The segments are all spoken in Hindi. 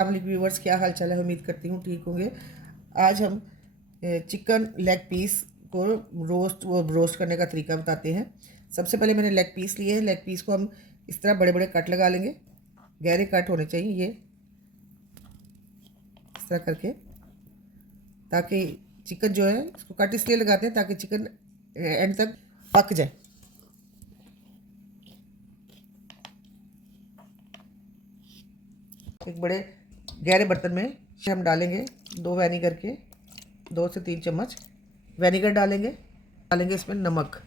व्यूवर्स, क्या हाल चाल है? उम्मीद करती हूँ ठीक होंगे। आज हम चिकन लेग पीस को रोस्ट करने का तरीका बताते हैं। सबसे पहले मैंने लेग पीस लिए हैं। लेग पीस को हम इस तरह बड़े बड़े कट लगा लेंगे। गहरे कट होने चाहिए ये, इस तरह करके, ताकि चिकन जो है, इसको कट इसलिए लगाते हैं ताकि चिकन एंड तक पक जाए। एक बड़े गहरे बर्तन में हम डालेंगे 2 विनेगर के 2 से 3 चम्मच विनेगर डालेंगे इसमें नमक,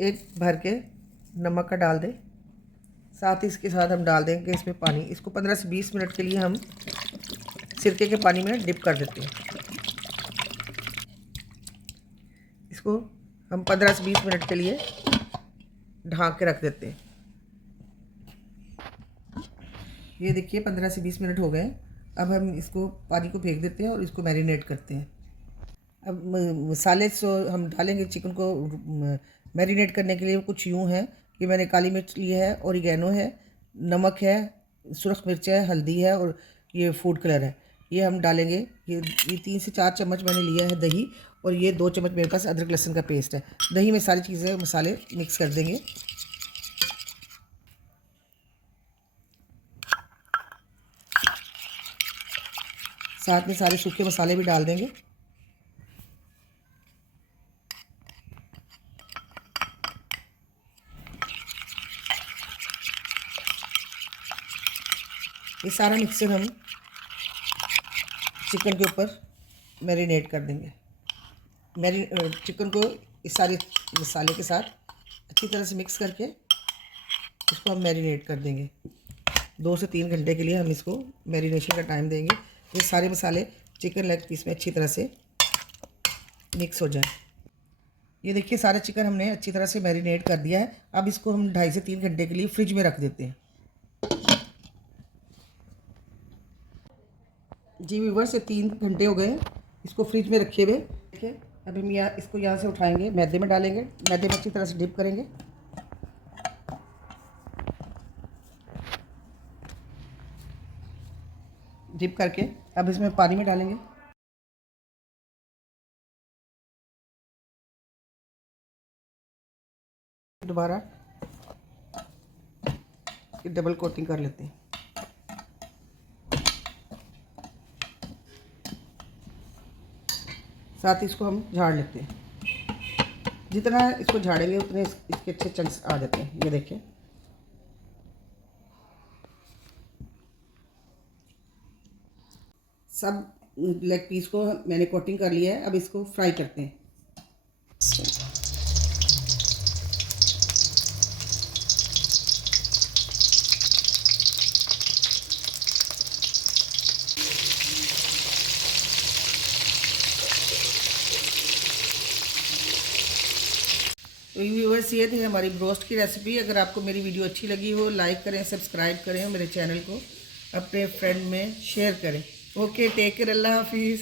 एक भर के नमक का डाल दें। साथ ही इसके साथ हम डाल देंगे इसमें पानी। इसको 15 से 20 मिनट के लिए हम सिरके के पानी में डिप कर देते हैं। इसको हम 15 से 20 मिनट के लिए ढाँक के रख देते हैं। ये देखिए 15 से 20 मिनट हो गए। अब हम इसको पानी को फेंक देते हैं और इसको मैरिनेट करते हैं। अब मसाले हम डालेंगे चिकन को मैरिनेट करने के लिए। कुछ यूँ है कि मैंने काली मिर्च ली है, ओरिगेनो है, नमक है, सुरख मिर्च है, हल्दी है और ये फूड कलर है। ये हम डालेंगे। ये 3 से 4 चम्मच मैंने लिया है दही, और ये 2 चम्मच मेरे पास अदरक लहसुन का पेस्ट है। दही में सारी चीज़ें मसाले मिक्स कर देंगे। साथ में सारे सूखे मसाले भी डाल देंगे। ये सारा मिक्सचर हम चिकन के ऊपर मैरिनेट कर देंगे। चिकन को इस सारे मसाले के साथ अच्छी तरह से मिक्स करके इसको हम मैरिनेट कर देंगे। 2 से 3 घंटे के लिए हम इसको मैरिनेशन का टाइम देंगे। ये सारे मसाले चिकन लेग पीस में अच्छी तरह से मिक्स हो जाए। ये देखिए सारा चिकन हमने अच्छी तरह से मैरिनेट कर दिया है। अब इसको हम 2.5 से 3 घंटे के लिए फ्रिज में रख देते हैं। जी व्यूअर्स, ये 3 घंटे हो गए इसको फ्रिज में रखे हुए। देखिए अब हम इसको यहाँ से उठाएंगे, मैदे में डालेंगे, मैदे में अच्छी तरह से डिप करेंगे। डिप करके अब इसमें पानी में डालेंगे। दोबारा डबल कोटिंग कर लेते हैं। साथ ही इसको हम झाड़ लेते हैं। जितना इसको झाड़ेंगे उतने इसके अच्छे चंक्स आ जाते हैं। ये देखिए सब लेग पीस को मैंने कोटिंग कर लिया है। अब इसको फ्राई करते हैं। तो व्यूअर्स, ये थी हमारी ब्रोस्ट की रेसिपी। अगर आपको मेरी वीडियो अच्छी लगी हो, लाइक करें, सब्सक्राइब करें और मेरे चैनल को अपने फ्रेंड में शेयर करें। ओके, टेक केयर, अल्लाह हाफिज़।